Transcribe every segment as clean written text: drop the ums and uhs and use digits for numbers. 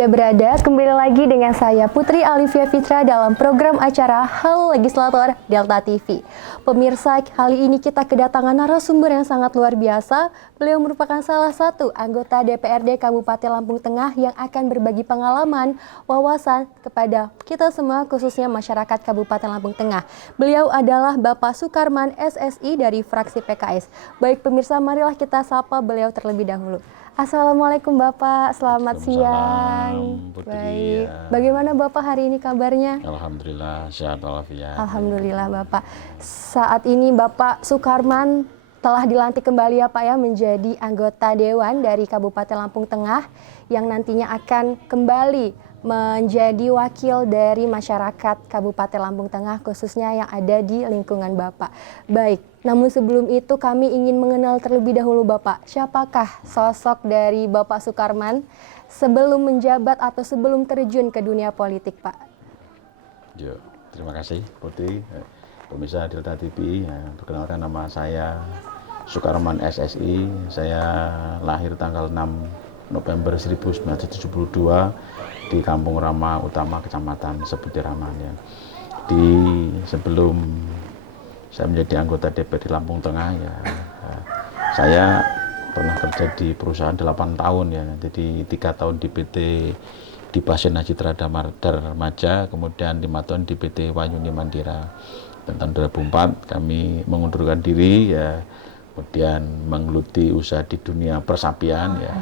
Anda berada, kembali lagi dengan saya Putri Alivia Fitra dalam program acara Halo Legislator Delta TV. Pemirsa, kali ini kita kedatangan narasumber yang sangat luar biasa. Beliau merupakan salah satu anggota DPRD Kabupaten Lampung Tengah yang akan berbagi pengalaman, wawasan kepada kita semua, khususnya masyarakat Kabupaten Lampung Tengah. Beliau adalah Bapak Sukarman SSI dari fraksi PKS. Baik pemirsa, marilah kita sapa beliau terlebih dahulu. Assalamualaikum Bapak, selamat siang. Putri, baik, ya. Bagaimana Bapak hari ini kabarnya? Alhamdulillah, sehat walafiat. Alhamdulillah Bapak. Saat ini Bapak Sukarman telah dilantik kembali ya Pak ya menjadi anggota Dewan dari Kabupaten Lampung Tengah yang nantinya akan kembali menjadi wakil dari masyarakat Kabupaten Lampung Tengah khususnya yang ada di lingkungan Bapak. Baik, namun sebelum itu kami ingin mengenal terlebih dahulu Bapak. Siapakah sosok dari Bapak Sukarman sebelum menjabat atau sebelum terjun ke dunia politik Pak? Yo, terima kasih Putri. Pemirsa Delta TV, perkenalkan nama saya Sukarman SSI. Saya lahir tanggal 6 November 1972 di Kampung Rama Utama, Kecamatan Seputiraman. Ya. Sebelum saya menjadi anggota DPRD Lampung Tengah, ya, saya pernah kerja di perusahaan 8 tahun ya. Jadi 3 tahun di PT di Basena Citra Darmaja, kemudian 5 tahun di PT Wayuni Mandira. Dan tahun 2004 kami mengundurkan diri ya, kemudian menggeluti usaha di dunia persapian ya.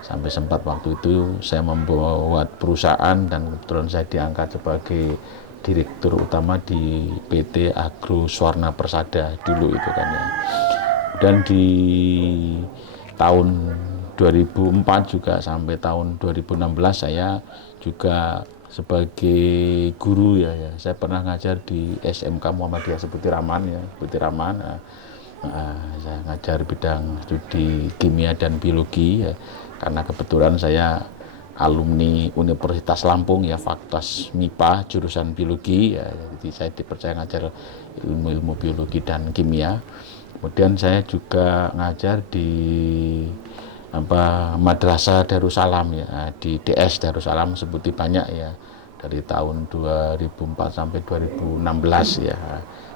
Sampai sempat waktu itu saya membuat perusahaan dan kebetulan saya diangkat sebagai direktur utama di PT Agro Swarna Persada dulu itu kan ya. Dan di tahun 2004 juga sampai tahun 2016 saya juga sebagai guru ya. Saya pernah ngajar di SMK Muhammadiyah Seputiraman ya, Seputiraman. Saya ngajar bidang studi kimia dan biologi ya. Karena kebetulan saya alumni Universitas Lampung ya, Fakultas MIPA jurusan biologi ya, jadi saya dipercaya ngajar ilmu biologi dan kimia. Kemudian saya juga ngajar di Madrasah Darussalam ya, di DS Darussalam sebuti banyak ya, dari tahun 2004 sampai 2016 ya.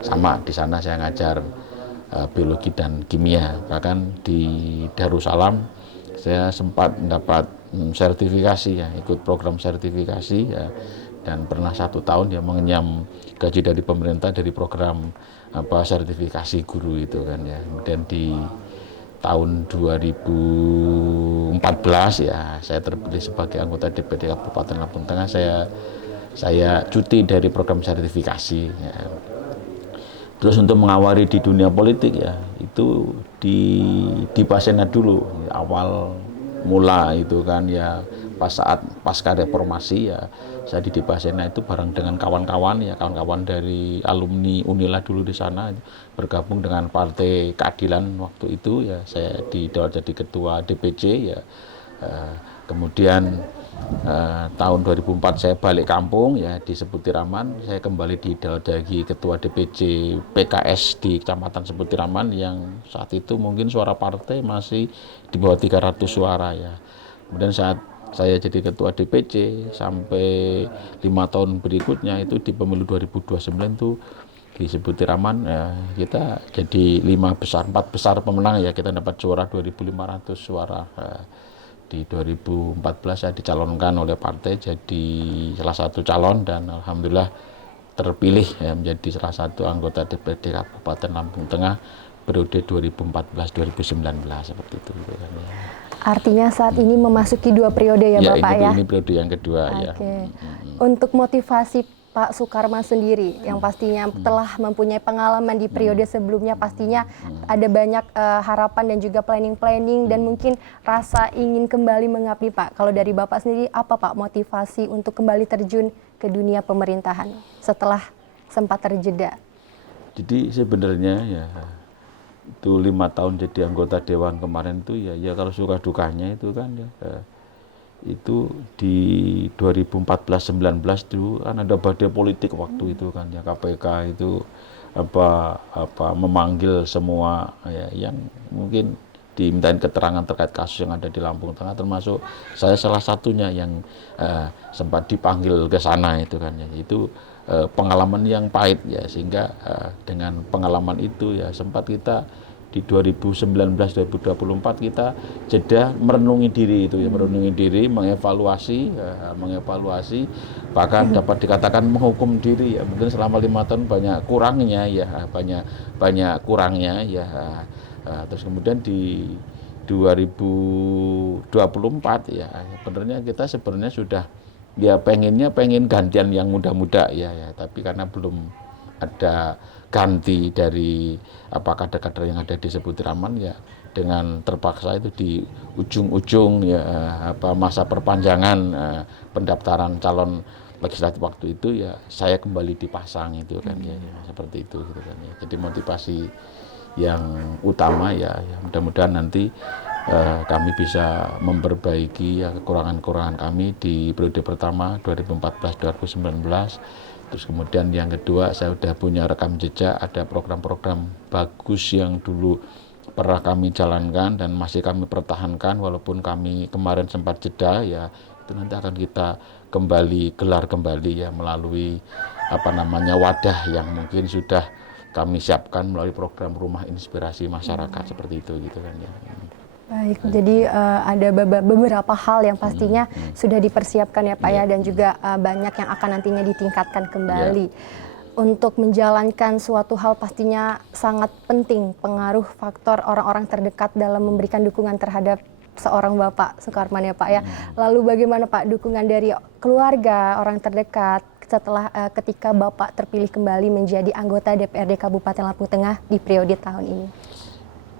Sama di sana saya ngajar biologi dan kimia. Bahkan di Darussalam saya sempat mendapat sertifikasi ya, ikut program sertifikasi ya, dan pernah 1 tahun ya mengenyam gaji dari pemerintah dari program sertifikasi guru itu kan ya. Kemudian di tahun 2014 ya saya terpilih sebagai anggota DPRD Kabupaten Lampung Tengah. Saya cuti dari program sertifikasi ya. Terus untuk mengawali di dunia politik ya, itu di Basena dulu, awal mula itu kan ya, saat pasca reformasi ya, saya di Basena itu bareng dengan kawan-kawan ya, kawan-kawan dari alumni Unila dulu di sana, bergabung dengan Partai Keadilan waktu itu ya, saya jadi ketua DPC ya. Kemudian tahun 2004 saya balik kampung ya di Seputiraman, saya kembali jadi ketua DPC PKS di Kecamatan Seputiraman yang saat itu mungkin suara partai masih di bawah 300 suara ya. Kemudian saat saya jadi ketua DPC sampai 5 tahun berikutnya itu di pemilu 2029 itu di Seputiraman ya, kita jadi 4 besar pemenang ya, kita dapat suara 2.500 suara. Di 2014 saya dicalonkan oleh partai jadi salah satu calon dan alhamdulillah terpilih ya, menjadi salah satu anggota DPRD Kabupaten Lampung Tengah periode 2014-2019 seperti itu kan ya. Artinya saat ini memasuki 2 periode ya Bapak ya? Ini periode yang kedua ya. Untuk motivasi Pak Sukarman sendiri yang pastinya telah mempunyai pengalaman di periode sebelumnya, pastinya ada banyak harapan dan juga planning dan mungkin rasa ingin kembali mengabdi Pak. Kalau dari Bapak sendiri apa Pak motivasi untuk kembali terjun ke dunia pemerintahan setelah sempat terjeda? Jadi sebenarnya ya itu 5 tahun jadi anggota dewan kemarin itu ya kalau suka dukanya itu kan ya. Itu di 2014-19 dulu kan ada badai politik waktu itu kan ya, KPK itu memanggil semua ya yang mungkin dimintain keterangan terkait kasus yang ada di Lampung Tengah, termasuk saya salah satunya yang sempat dipanggil ke sana itu kan ya. Itu pengalaman yang pahit ya, sehingga dengan pengalaman itu ya sempat kita di 2019-2024 kita jeda merenungi diri itu ya, merenungi diri, mengevaluasi bahkan dapat dikatakan menghukum diri ya, mungkin selama 5 tahun banyak kurangnya ya, banyak kurangnya ya. Terus kemudian di 2024 ya sebenarnya kita sudah ya pengen gantian yang muda-muda ya, tapi karena belum ada ganti dari kader-kader yang ada di Sebutirraman ya, dengan terpaksa itu di ujung-ujung ya masa perpanjangan pendaftaran calon legislatif waktu itu ya, saya kembali dipasang itu kan ya, seperti itu gitu kan ya. Jadi motivasi yang utama ya mudah-mudahan nanti kami bisa memperbaiki ya kekurangan-kekurangan kami di periode pertama 2014-2019. Terus kemudian yang kedua, saya sudah punya rekam jejak, ada program-program bagus yang dulu pernah kami jalankan dan masih kami pertahankan walaupun kami kemarin sempat jeda ya, itu nanti akan kita gelar kembali ya melalui wadah yang mungkin sudah kami siapkan melalui program Rumah Inspirasi Masyarakat seperti itu gitu kan ya. Baik, jadi ada beberapa hal yang pastinya sudah dipersiapkan ya Pak ya, dan juga banyak yang akan nantinya ditingkatkan kembali. Untuk menjalankan suatu hal pastinya sangat penting pengaruh faktor orang-orang terdekat dalam memberikan dukungan terhadap seorang Bapak Sukarman ya Pak ya. Lalu bagaimana Pak dukungan dari keluarga, orang terdekat setelah ketika Bapak terpilih kembali menjadi anggota DPRD Kabupaten Lampung Tengah di periode tahun ini?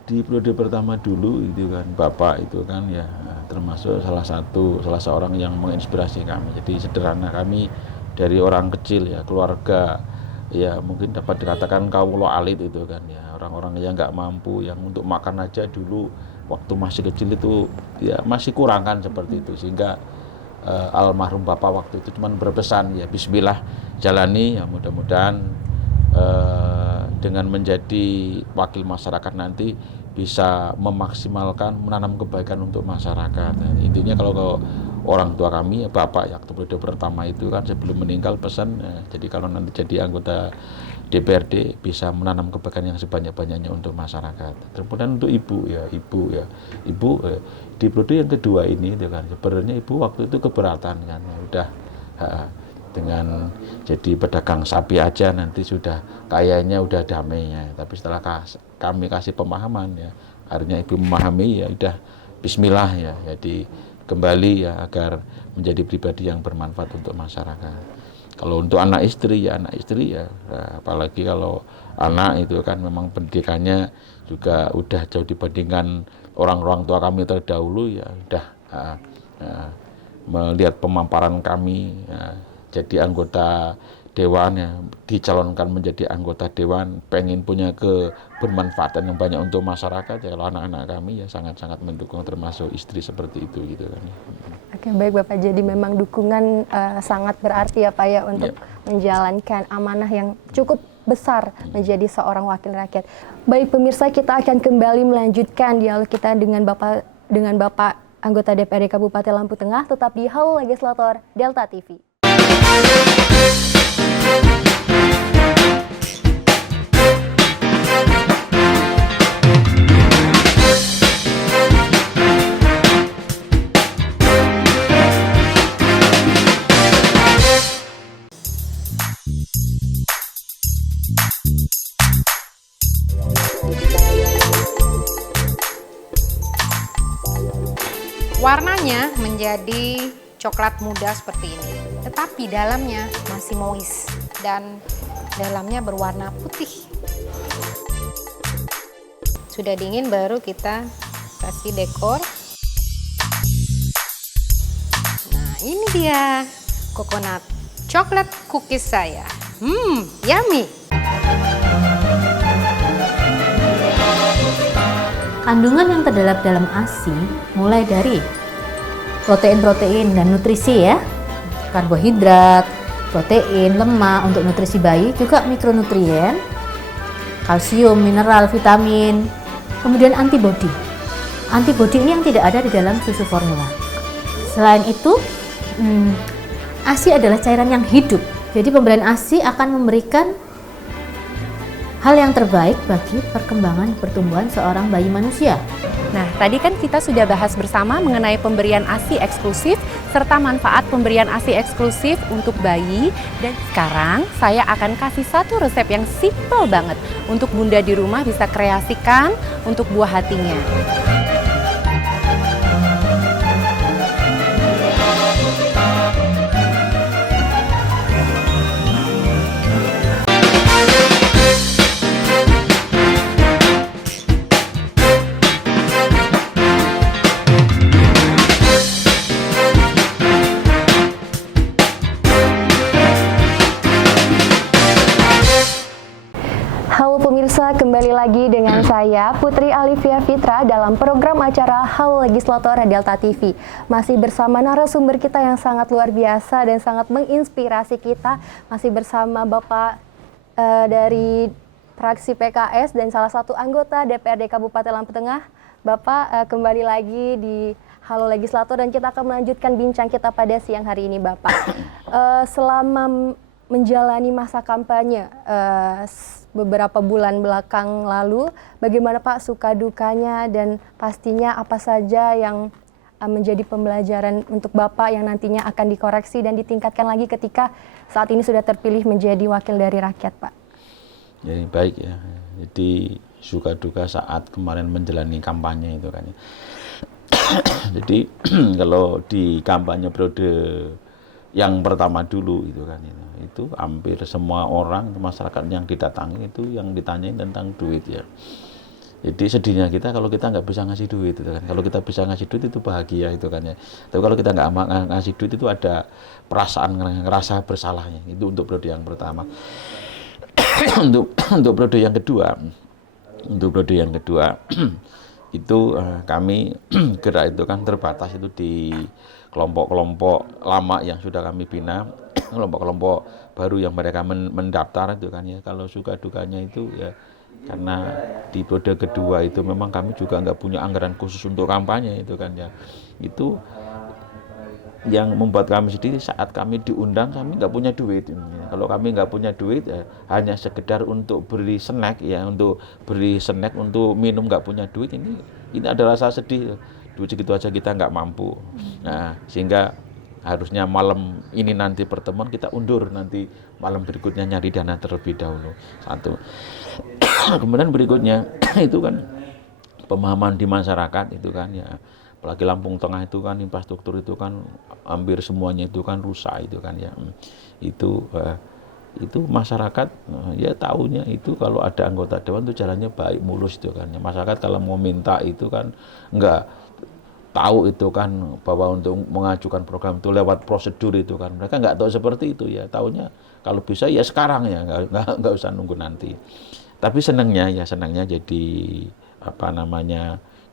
Di periode pertama dulu itu kan Bapak itu kan ya termasuk salah seorang yang menginspirasi kami. Jadi sederhana, kami dari orang kecil ya, keluarga ya mungkin dapat dikatakan kaulo alit itu kan ya, orang-orang yang nggak mampu, yang untuk makan aja dulu waktu masih kecil itu ya masih kurang kan seperti itu, sehingga almarhum Bapak waktu itu cuman berpesan ya, bismillah jalani ya, mudah-mudahan dengan menjadi wakil masyarakat nanti bisa memaksimalkan menanam kebaikan untuk masyarakat. Dan intinya kalau orang tua kami, Bapak yang periode pertama itu kan sebelum meninggal pesan, jadi kalau nanti jadi anggota DPRD bisa menanam kebaikan yang sebanyak-banyaknya untuk masyarakat. Kemudian untuk ibu di periode yang kedua ini itu kan sebenarnya ibu waktu itu keberatan kan, udah dengan jadi pedagang sapi aja nanti sudah kayaknya udah damai ya. Tapi setelah kami kasih pemahaman ya, akhirnya ibu memahami ya, udah bismillah ya, jadi kembali ya agar menjadi pribadi yang bermanfaat untuk masyarakat. Kalau untuk anak istri ya apalagi kalau anak itu kan memang pendidikannya juga udah jauh dibandingkan orang tua kami terdahulu ya, udah melihat pemaparan kami ya, jadi anggota dewan ya, dicalonkan menjadi anggota dewan, pengen punya kebermanfaatan yang banyak untuk masyarakat ya. Kalau anak-anak kami ya sangat-sangat mendukung, termasuk istri seperti itu gitu kan. Oke, baik Bapak, jadi memang dukungan sangat berarti ya Pak ya untuk menjalankan amanah yang cukup besar menjadi seorang wakil rakyat. Baik pemirsa, kita akan kembali melanjutkan dialog kita dengan Bapak anggota DPRD Kabupaten Lampung Tengah, tetap di Halo Legislator Delta TV. Warnanya menjadi coklat muda seperti ini, tetapi dalamnya masih moist dan dalamnya berwarna putih. Sudah dingin baru kita kasih dekor. Nah, ini dia coconut coklat cookies saya. Yummy. Kandungan yang terdapat dalam ASI mulai dari protein-protein dan nutrisi ya, karbohidrat, protein, lemak untuk nutrisi bayi, juga mikronutrien, kalsium, mineral, vitamin, kemudian antibodi. antibodi ini yang tidak ada di dalam susu formula. Selain itu, ASI adalah cairan yang hidup. Jadi pemberian ASI akan memberikan hal yang terbaik bagi perkembangan pertumbuhan seorang bayi manusia. Nah, tadi kan kita sudah bahas bersama mengenai pemberian ASI eksklusif serta manfaat pemberian ASI eksklusif untuk bayi. Dan sekarang saya akan kasih satu resep yang simple banget untuk Bunda di rumah bisa kreasikan untuk buah hatinya. Halo pemirsa, kembali lagi dengan saya Putri Alivia Fitra dalam program acara Halo Legislator Delta TV. Masih bersama narasumber kita yang sangat luar biasa dan sangat menginspirasi kita. Masih bersama Bapak dari fraksi PKS dan salah satu anggota DPRD Kabupaten Lampung Tengah. Bapak kembali lagi di Halo Legislator dan kita akan melanjutkan bincang kita pada siang hari ini, Bapak. Selama menjalani masa kampanye beberapa bulan belakang lalu, bagaimana Pak suka dukanya dan pastinya apa saja yang menjadi pembelajaran untuk Bapak yang nantinya akan dikoreksi dan ditingkatkan lagi ketika saat ini sudah terpilih menjadi wakil dari rakyat, Pak? Ya, baik ya. Jadi suka duka saat kemarin menjalani kampanye itu kan ya. Jadi kalau di kampanye periode yang pertama dulu itu kan itu hampir semua orang masyarakat yang didatangi itu yang ditanyain tentang duit ya. Jadi sedihnya kita kalau kita nggak bisa ngasih duit itu kan. Kalau kita bisa ngasih duit itu bahagia itu kan ya. Tapi kalau kita nggak ngasih duit itu ada perasaan ngerasa bersalahnya. Itu untuk periode yang pertama. untuk periode yang kedua, itu kami gerak itu kan terbatas itu di kelompok-kelompok lama yang sudah kami bina, kelompok-kelompok baru yang mereka mendaftar itu kan ya. Kalau suka dukanya itu ya karena di periode kedua itu memang kami juga nggak punya anggaran khusus untuk kampanye itu kan ya. Itu yang membuat kami sedih saat kami diundang kami nggak punya duit. Kalau kami nggak punya duit ya, hanya sekedar untuk beli snack ya, untuk minum nggak punya duit, ini ada rasa sedih. Duit segitu aja kita nggak mampu. Nah, sehingga harusnya malam ini nanti pertemuan kita undur, nanti malam berikutnya nyari dana terlebih dahulu. Satu. Kemudian berikutnya itu kan pemahaman di masyarakat itu kan ya. Apalagi Lampung Tengah itu kan infrastruktur itu kan hampir semuanya itu kan rusak itu kan ya. Itu masyarakat ya tahunya itu kalau ada anggota dewan itu jalannya baik mulus itu kan ya. Masyarakat kalau mau minta itu kan enggak tahu itu kan bahwa untuk mengajukan program itu lewat prosedur itu kan. Mereka enggak tahu seperti itu ya. Tahunya kalau bisa ya sekarang ya, enggak usah nunggu nanti. Tapi senangnya jadi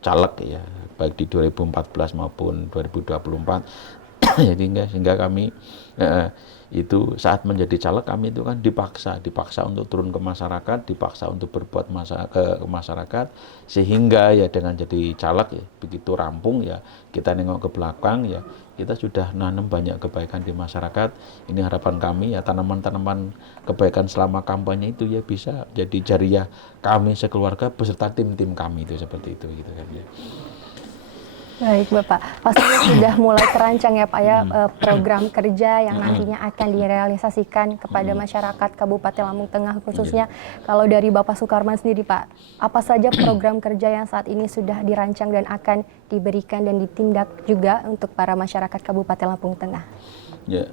caleg ya, baik di 2014 maupun 2024. Jadi sehingga kami itu saat menjadi caleg kami itu kan dipaksa untuk turun ke masyarakat, dipaksa untuk berbuat ke masyarakat, sehingga ya dengan jadi caleg ya begitu rampung ya kita nengok ke belakang ya kita sudah nanam banyak kebaikan di masyarakat. Ini harapan kami ya tanaman-tanaman kebaikan selama kampanye itu ya bisa jadi jariah kami sekeluarga beserta tim-tim kami itu seperti itu gitu kan ya. Baik Bapak, pastinya sudah mulai terancang ya Pak ya program kerja yang nantinya akan direalisasikan kepada masyarakat Kabupaten Lampung Tengah khususnya. Kalau dari Bapak Sukarman sendiri Pak, apa saja program kerja yang saat ini sudah dirancang dan akan diberikan dan ditindak juga untuk para masyarakat Kabupaten Lampung Tengah? Ya,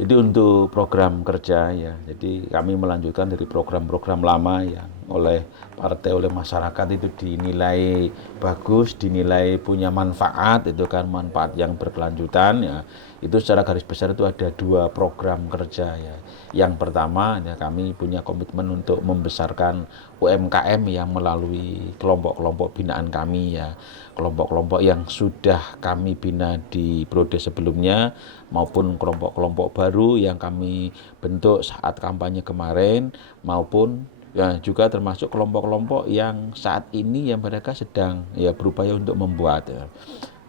jadi untuk program kerja ya, jadi kami melanjutkan dari program-program lama yang oleh partai, oleh masyarakat itu dinilai bagus, dinilai punya manfaat itu kan, manfaat yang berkelanjutan ya. Itu secara garis besar itu ada 2 program kerja ya. Yang pertama ya kami punya komitmen untuk membesarkan UMKM yang melalui kelompok-kelompok binaan kami ya. Kelompok-kelompok yang sudah kami bina di periode sebelumnya maupun kelompok-kelompok baru yang kami bentuk saat kampanye kemarin maupun ya juga termasuk kelompok-kelompok yang saat ini yang mereka sedang ya berupaya untuk membuat ya.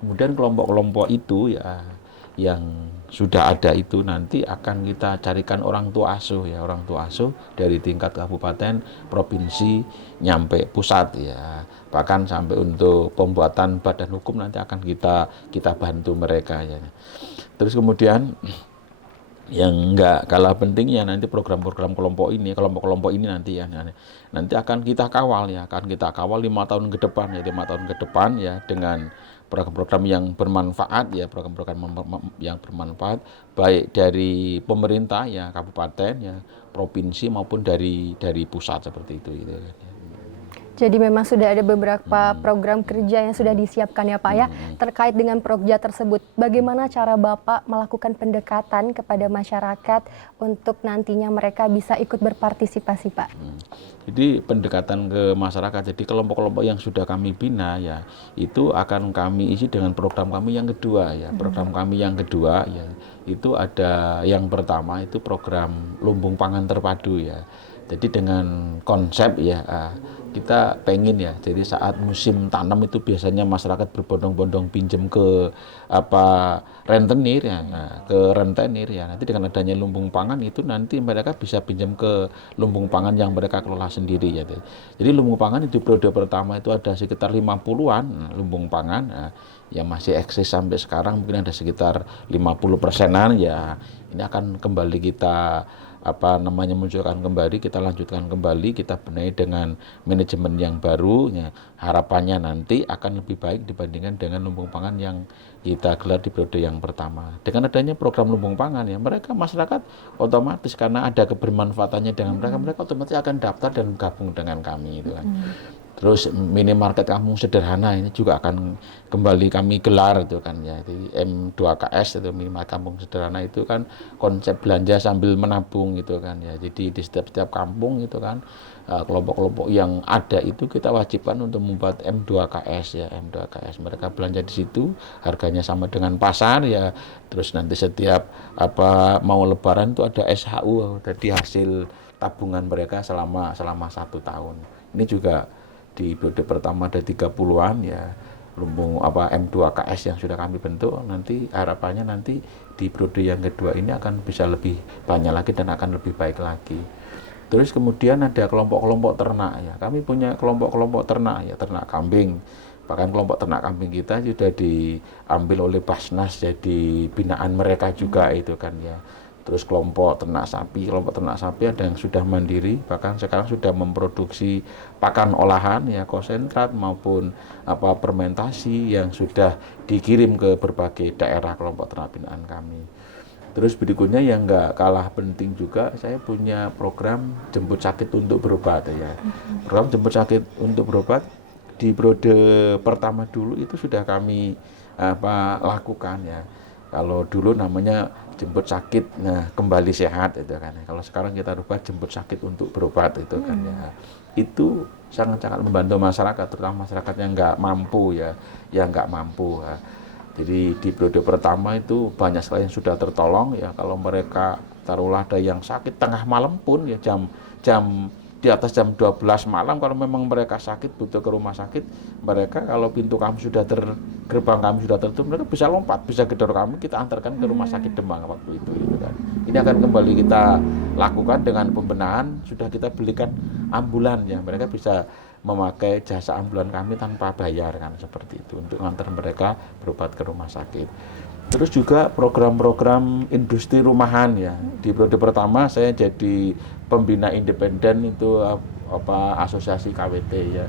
Kemudian kelompok-kelompok itu ya yang sudah ada itu nanti akan kita carikan orang tua asuh ya, orang tua asuh dari tingkat kabupaten, provinsi, nyampe pusat ya. Bahkan sampai untuk pembuatan badan hukum nanti akan kita bantu mereka ya. Terus kemudian yang enggak kalah pentingnya nanti program-program kelompok-kelompok ini nanti ya, nanti akan kita kawal ya, akan kita kawal 5 tahun ke depan ya, 5 tahun ke depan ya, dengan program-program yang bermanfaat ya, program-program yang bermanfaat baik dari pemerintah ya, kabupaten ya, provinsi maupun dari pusat seperti itu gitu. Jadi memang sudah ada beberapa program kerja yang sudah disiapkan ya Pak ya, terkait dengan proja tersebut. Bagaimana cara Bapak melakukan pendekatan kepada masyarakat untuk nantinya mereka bisa ikut berpartisipasi Pak? Jadi pendekatan ke masyarakat, jadi kelompok-kelompok yang sudah kami bina ya, itu akan kami isi dengan program kami yang kedua ya. Program kami yang kedua ya, itu ada yang pertama itu program lumbung pangan terpadu ya. Jadi dengan konsep ya, kita pengen ya, jadi saat musim tanam itu biasanya masyarakat berbondong-bondong pinjam ke rentenir ya, ke rentenir ya. Nanti dengan adanya lumbung pangan itu nanti mereka bisa pinjam ke lumbung pangan yang mereka kelola sendiri ya. Jadi lumbung pangan itu periode pertama itu ada sekitar 50-an lumbung pangan yang masih eksis sampai sekarang, mungkin ada sekitar 50%-an ya. Ini akan kembali kita munculkan kembali, kita lanjutkan kembali, kita benahi dengan manajemen yang baru ya. Harapannya nanti akan lebih baik dibandingkan dengan lumbung pangan yang kita gelar di periode yang pertama. Dengan adanya program lumbung pangan ya, mereka masyarakat otomatis karena ada kebermanfaatannya dengan mereka otomatis akan daftar dan gabung dengan kami itu kan. Terus minimarket kampung sederhana ini juga akan kembali kami gelar itu kan ya. Jadi M2KS itu minimarket kampung sederhana itu kan konsep belanja sambil menabung gitu kan ya. Jadi di setiap kampung itu kan kelompok-kelompok yang ada itu kita wajibkan untuk membuat M2KS ya, M2KS. Mereka belanja di situ, harganya sama dengan pasar ya. Terus nanti setiap mau lebaran itu ada SHU, jadi hasil tabungan mereka selama 1 tahun. Ini juga di periode pertama ada 30-an ya lumbung M2KS yang sudah kami bentuk. Nanti harapannya nanti di periode yang kedua ini akan bisa lebih banyak lagi dan akan lebih baik lagi. Terus kemudian ada kelompok-kelompok ternak ya. Kami punya kelompok-kelompok ternak ya, ternak kambing. Bahkan kelompok ternak kambing kita sudah diambil oleh Basnas jadi binaan mereka juga itu kan ya. Terus kelompok ternak sapi ada yang sudah mandiri, bahkan sekarang sudah memproduksi pakan olahan ya, konsentrat maupun fermentasi yang sudah dikirim ke berbagai daerah kelompok ternak binaan kami. Terus berikutnya yang nggak kalah penting juga, saya punya program jemput sakit untuk berobat ya. Program jemput sakit untuk berobat di periode pertama dulu itu sudah kami lakukan ya. Kalau dulu namanya jemput sakit kembali sehat itu kan. Kalau sekarang kita rubah jemput sakit untuk berobat itu kan ya. Itu sangat-sangat membantu masyarakat, terutama masyarakat yang nggak mampu ya, Jadi di periode pertama itu banyak sekali yang sudah tertolong ya. Kalau mereka taruhlah ada yang sakit tengah malam pun ya, jam di atas jam 12 malam kalau memang mereka sakit butuh ke rumah sakit, mereka kalau pintu kami sudah gerbang kami sudah tertutup, mereka bisa lompat, bisa gedor kami, kita antarkan ke rumah sakit Demang waktu itu gitu kan. Ini akan kembali kita lakukan dengan pembenahan, sudah kita belikan ambulan ya, mereka bisa memakai jasa ambulan kami tanpa bayar kan, seperti itu untuk antar mereka berobat ke rumah sakit. Terus juga program-program industri rumahan ya. Di periode pertama saya jadi pembina independen itu asosiasi KWT ya.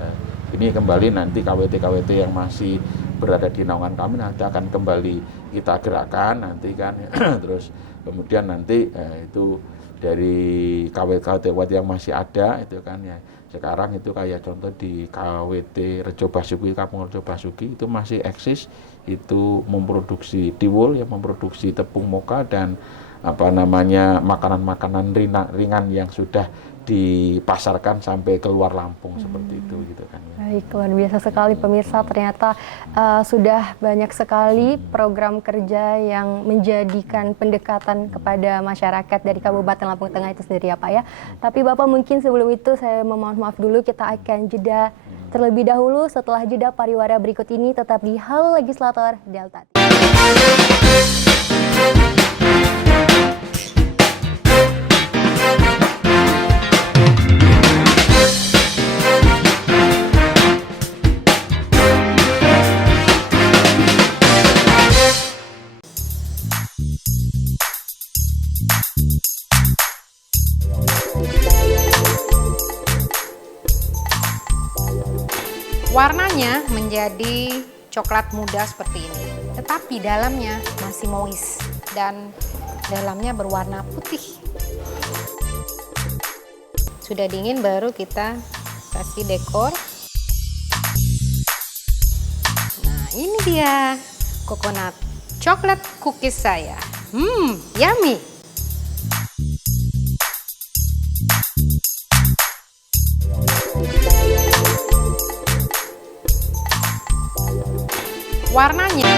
Ini kembali nanti KWT yang masih berada di naungan kami nanti akan kembali kita gerakkan nanti kan. Terus kemudian nanti itu dari KWT yang masih ada itu kan ya. Sekarang itu kayak contoh di KWT Rejo Basuki, Kampung Rejo Basuki itu masih eksis, itu memproduksi tiwul, ya memproduksi tepung moka dan makanan-makanan ringan yang sudah dipasarkan sampai keluar Lampung seperti itu gitu kan. Baik, luar biasa sekali pemirsa, ternyata sudah banyak sekali program kerja yang menjadikan pendekatan kepada masyarakat dari Kabupaten Lampung Tengah itu sendiri ya Pak ya. Tapi Bapak mungkin sebelum itu saya memohon maaf dulu, kita akan jeda terlebih dahulu. Setelah jeda pariwara berikut ini tetap di Halo Legislator Delta. Warnanya menjadi coklat muda seperti ini, tetapi dalamnya masih moist dan dalamnya berwarna putih. Sudah dingin baru kita kasih dekor. Nah, ini dia coconut coklat cookies saya. Yummy. Warnanya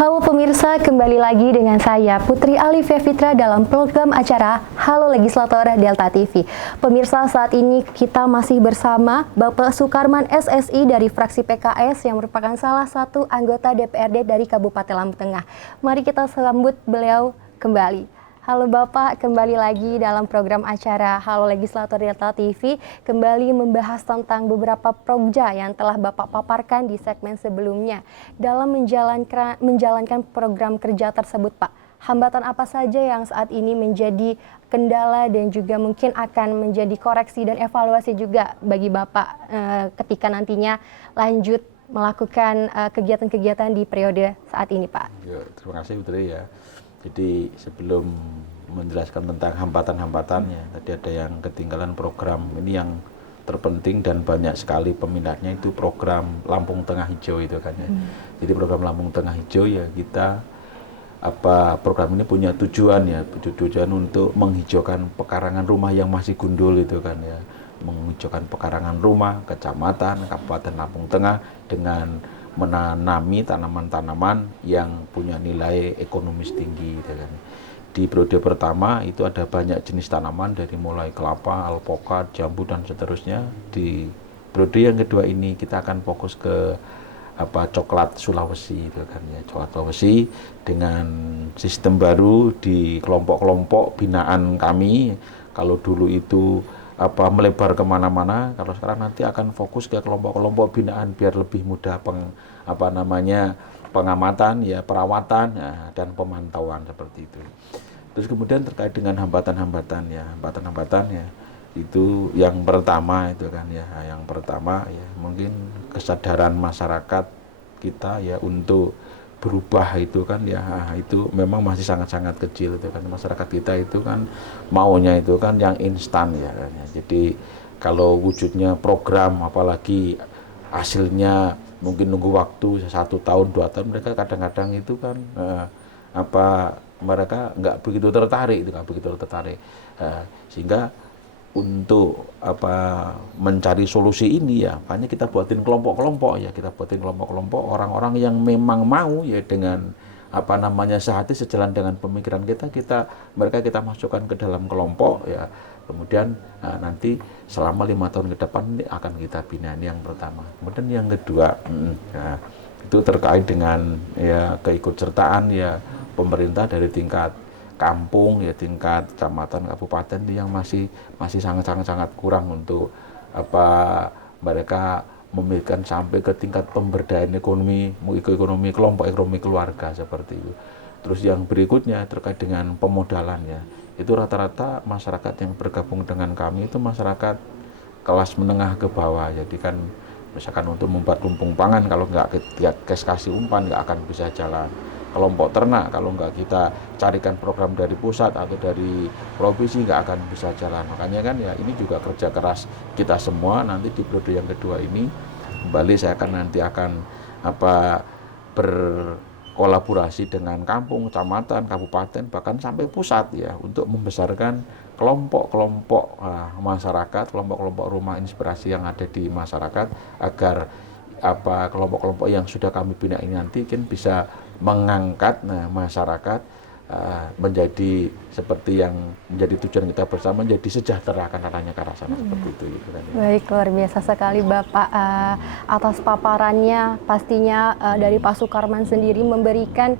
Halo pemirsa, kembali lagi dengan saya Putri Alifia Fitra dalam program acara Halo Legislator Delta TV. Pemirsa, saat ini kita masih bersama Bapak Sukarman SSI dari fraksi PKS yang merupakan salah satu anggota DPRD dari Kabupaten Lampung Tengah. Mari kita sambut beliau kembali. Halo Bapak, kembali lagi dalam program acara Halo Legislator Delta TV, kembali membahas tentang beberapa proja yang telah Bapak paparkan di segmen sebelumnya. Dalam menjalankan program kerja tersebut Pak, hambatan apa saja yang saat ini menjadi kendala dan juga mungkin akan menjadi koreksi dan evaluasi juga bagi Bapak ketika nantinya lanjut melakukan kegiatan-kegiatan di periode saat ini Pak? Ya, terima kasih Putri ya. Jadi sebelum menjelaskan tentang hambatan-hambatannya, tadi ada yang ketinggalan program ini yang terpenting dan banyak sekali peminatnya, itu program Lampung Tengah Hijau itu kan ya. Jadi program Lampung Tengah Hijau ya kita program ini punya tujuan ya, tujuan untuk menghijaukan pekarangan rumah yang masih gundul itu kan ya, menghijaukan pekarangan rumah, kecamatan, Kabupaten Lampung Tengah dengan menanami tanaman-tanaman yang punya nilai ekonomis tinggi gitu kan. Di periode pertama itu ada banyak jenis tanaman dari mulai kelapa, alpokat, jambu dan seterusnya. Di periode yang kedua ini kita akan fokus ke coklat Sulawesi itu kan ya, coklat Sulawesi dengan sistem baru di kelompok-kelompok binaan kami. Kalau dulu itu melebar kemana-mana, kalau sekarang nanti akan fokus ke kelompok-kelompok binaan biar lebih mudah pengamatan ya, perawatan ya, dan pemantauan seperti itu. Terus kemudian terkait dengan hambatan-hambatan ya, itu yang pertama itu kan ya, yang pertama ya mungkin kesadaran masyarakat kita ya untuk berubah itu kan ya, itu memang masih sangat-sangat kecil itu kan. Masyarakat kita itu kan maunya itu kan yang instan ya kan ya. Jadi kalau wujudnya program apalagi hasilnya mungkin nunggu waktu 1 tahun 2 tahun, mereka kadang-kadang itu kan mereka nggak begitu tertarik sehingga untuk mencari solusi ini ya makanya kita buatin kelompok-kelompok ya, orang-orang yang memang mau ya dengan sehati sejalan dengan pemikiran mereka kita masukkan ke dalam kelompok ya, kemudian nanti selama 5 tahun ke depan ini akan kita bina. Ini yang pertama. Kemudian yang kedua itu terkait dengan ya keikutsertaan ya pemerintah dari tingkat kampung ya, tingkat kecamatan, kabupaten yang masih sangat kurang untuk mereka memberikan sampai ke tingkat pemberdayaan ekonomi kelompok ekonomi keluarga seperti itu. Terus yang berikutnya terkait dengan pemodalan ya, itu rata-rata masyarakat yang bergabung dengan kami itu masyarakat kelas menengah ke bawah. Jadi kan misalkan untuk membuat lumbung pangan, kalau nggak kasih umpan nggak akan bisa jalan. kelompok ternak. Kalau nggak kita carikan program dari pusat atau dari provinsi, nggak akan bisa jalan. Makanya kan ya ini juga kerja keras kita semua. Nanti di periode yang kedua ini kembali saya nanti akan berkolaborasi dengan kampung, kecamatan, kabupaten, bahkan sampai pusat ya, untuk membesarkan kelompok-kelompok masyarakat, kelompok-kelompok rumah inspirasi yang ada di masyarakat, agar kelompok-kelompok yang sudah kami bina ini nanti kan bisa mengangkat masyarakat menjadi seperti yang menjadi tujuan kita bersama, menjadi sejahtera, kan arahnya ke arah sana seperti itu. Gitu kan. Baik, luar biasa sekali Bapak atas paparannya. Pastinya dari Pak Sukarman sendiri memberikan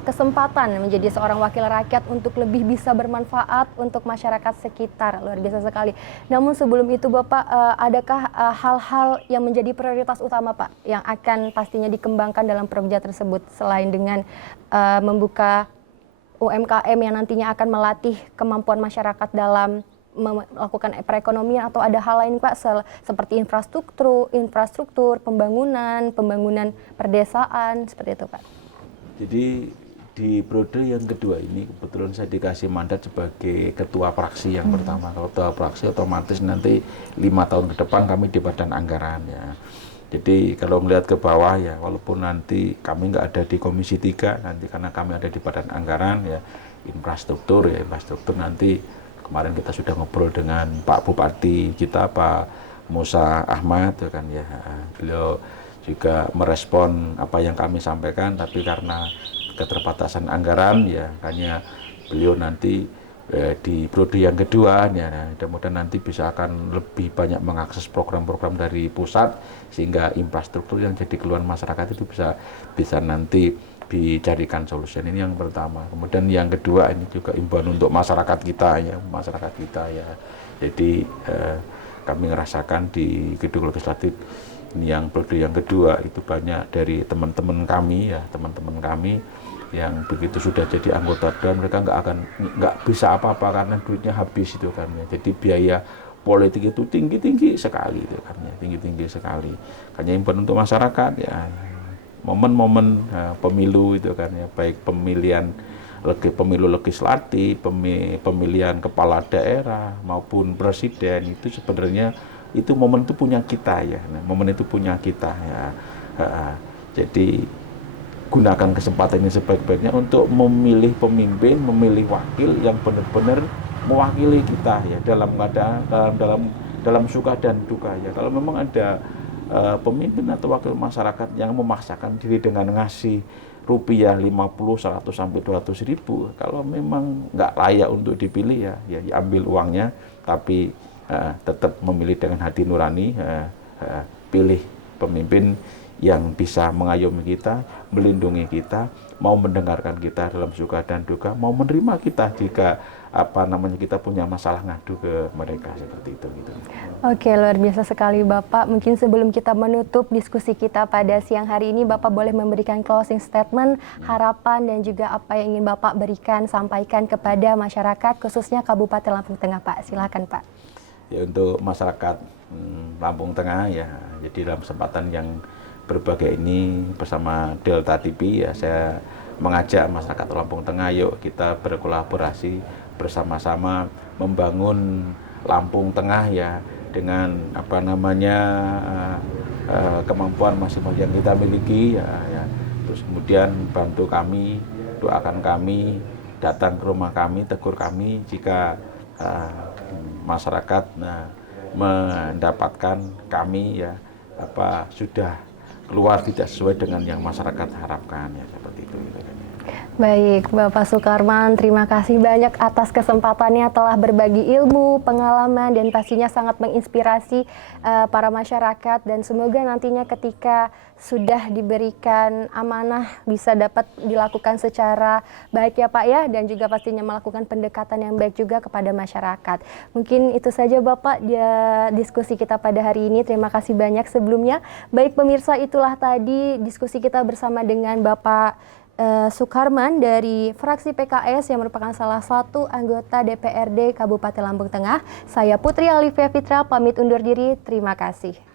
kesempatan menjadi seorang wakil rakyat untuk lebih bisa bermanfaat untuk masyarakat sekitar. Luar biasa sekali. Namun sebelum itu Bapak, adakah hal-hal yang menjadi prioritas utama Pak yang akan pastinya dikembangkan dalam program tersebut, selain dengan membuka UMKM yang nantinya akan melatih kemampuan masyarakat dalam melakukan perekonomian, atau ada hal lain Pak seperti infrastruktur, pembangunan perdesaan, seperti itu Pak? Jadi di periode yang kedua ini kebetulan saya dikasih mandat sebagai ketua fraksi yang pertama. Kalau ketua fraksi otomatis nanti 5 tahun ke depan kami di badan anggaran ya. Jadi kalau melihat ke bawah ya, walaupun nanti kami nggak ada di Komisi 3 nanti, karena kami ada di badan anggaran ya, infrastruktur nanti. Kemarin kita sudah ngobrol dengan Pak Bupati kita, Pak Musa Ahmad kan ya, beliau juga merespon apa yang kami sampaikan, tapi karena keterbatasan anggaran ya, hanya beliau nanti di periode yang kedua ya, mudah-mudahan nanti bisa akan lebih banyak mengakses program-program dari pusat, sehingga infrastruktur yang jadi keluhan masyarakat itu bisa nanti dicarikan solusi. Ini yang pertama. Kemudian yang kedua, ini juga imbauan untuk masyarakat kita ya. Jadi kami ngerasakan di gedung legislatif ini yang periode yang kedua itu banyak dari teman-teman kami yang begitu sudah jadi anggota DPR, mereka nggak bisa apa-apa karena duitnya habis itu kan ya. Jadi biaya politik itu tinggi sekali itu kan ya, tinggi sekali. Hanya imbauan untuk masyarakat ya, momen-momen pemilu itu kan ya, baik pemilu legislatif, pemilihan kepala daerah maupun presiden, itu sebenarnya itu momen itu punya kita ya. Momen itu punya kita ya. Jadi gunakan kesempatan ini sebaik-baiknya untuk memilih pemimpin, memilih wakil yang benar-benar mewakili kita ya, dalam suka dan duka ya. Kalau memang ada pemimpin atau wakil masyarakat yang memaksakan diri dengan ngasih rupiah 50, 100 sampai 200 ribu, kalau memang nggak layak untuk dipilih ya ambil uangnya, tapi tetap memilih dengan hati nurani, pilih pemimpin yang bisa mengayomi kita, melindungi kita, mau mendengarkan kita dalam suka dan duka, mau menerima kita jika kita punya masalah ngadu ke mereka, seperti itu gitu. Oke, luar biasa sekali Bapak. Mungkin sebelum kita menutup diskusi kita pada siang hari ini, Bapak boleh memberikan closing statement, harapan dan juga apa yang ingin Bapak sampaikan kepada masyarakat khususnya Kabupaten Lampung Tengah Pak. Silakan Pak. Ya, untuk masyarakat Lampung Tengah ya, jadi dalam kesempatan yang berbagai ini bersama Delta TV ya, saya mengajak masyarakat Lampung Tengah, yuk kita berkolaborasi bersama-sama membangun Lampung Tengah ya, dengan kemampuan masing-masing yang kita miliki ya. Terus kemudian bantu kami, doakan kami, datang ke rumah kami, tegur kami jika masyarakat mendapatkan kami ya sudah keluar tidak sesuai dengan yang masyarakat harapkan ya, seperti itu. Baik, Bapak Sukarman, terima kasih banyak atas kesempatannya telah berbagi ilmu, pengalaman, dan pastinya sangat menginspirasi para masyarakat, dan semoga nantinya ketika sudah diberikan amanah bisa dapat dilakukan secara baik ya Pak ya, dan juga pastinya melakukan pendekatan yang baik juga kepada masyarakat. Mungkin itu saja Bapak diskusi kita pada hari ini. Terima kasih banyak sebelumnya. Baik pemirsa, itulah tadi diskusi kita bersama dengan Bapak Sukarman dari fraksi PKS yang merupakan salah satu anggota DPRD Kabupaten Lampung Tengah. Saya Putri Alifia Fitra pamit undur diri. Terima kasih.